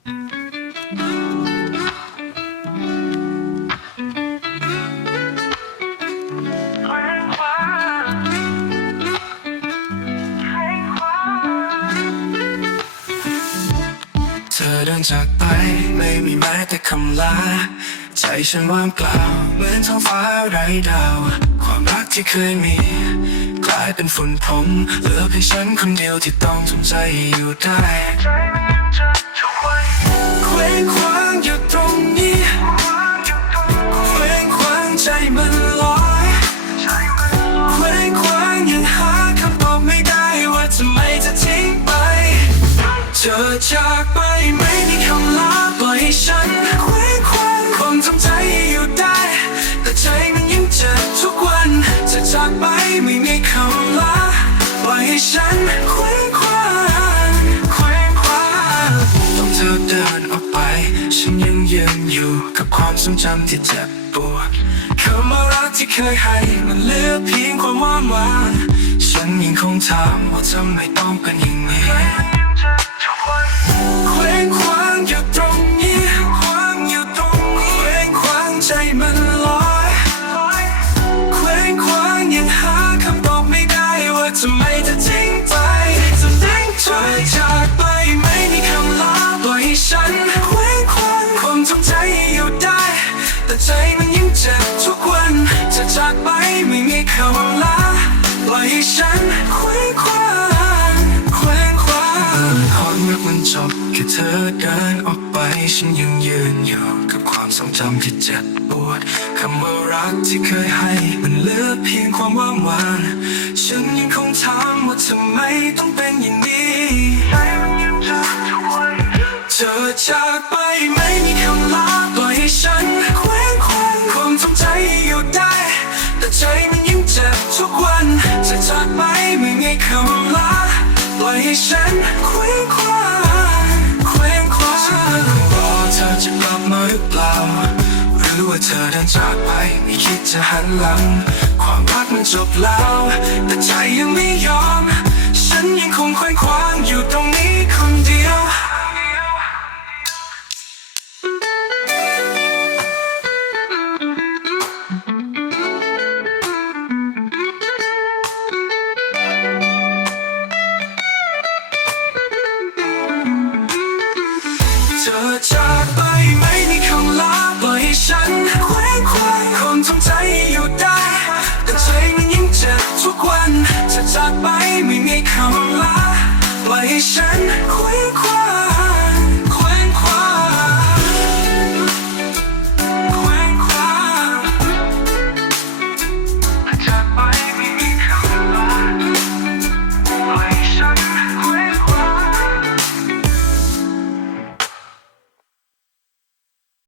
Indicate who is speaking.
Speaker 1: เธอเดินจากไปไม่มีแม้แต่คำลา ใจฉันว่างเปล่าเหมือนท้องฟ้าไร้ดาว ความรักที่เคยมี กลายเป็นฝุ่นผมเหลือเพียงฉันคนเดียวที่ต้องทำใจอยู่ได้เค เธอจากไปไม่มีคำลาปล่อยให้ฉันเคว้งคว้างคงทำใจอยู่ได้ แต่ใจมันยังเจ็บทุกวันจะจากไปไม่มีคำลาปล่อยให้ฉันเคว้งคว้างเคว้งคว้างต้องเธอเดินออกไป ฉันยังยืนอยู่กับความทรงจำที่เจ็บปวดคำว่ารักที่เคยให้มันเหลือเพียงความว่างว่างฉันยังคงถามว่าทำไมต้องเป็นอย่างนี้ ให้ฉันเคว้งคว้างเคว้งคว้างความรักมันจบแค่เธอเดินออกไปฉันยังยืนอยู่กับความทรงจำที่เจ็บปวดคำว่ารักที่เคยให้มันเหลือเพียงความว่างว่างฉันยังคงถามว่าทำไมต้องเป็นอย่างนี้เธอจากไปไม่มี ปล่ฉันเคว้งคว้างเคว้งคว้างรอเธอจะกลับมาหรือเปล่า หรือว่าเธอเดินจากไปไม่คิดจะหันหลัง ความรักมันจบแล้ว แต่ใจยังไม่ยอม ฉันยังคงเคว้งคว้างอยู่ตรงนี้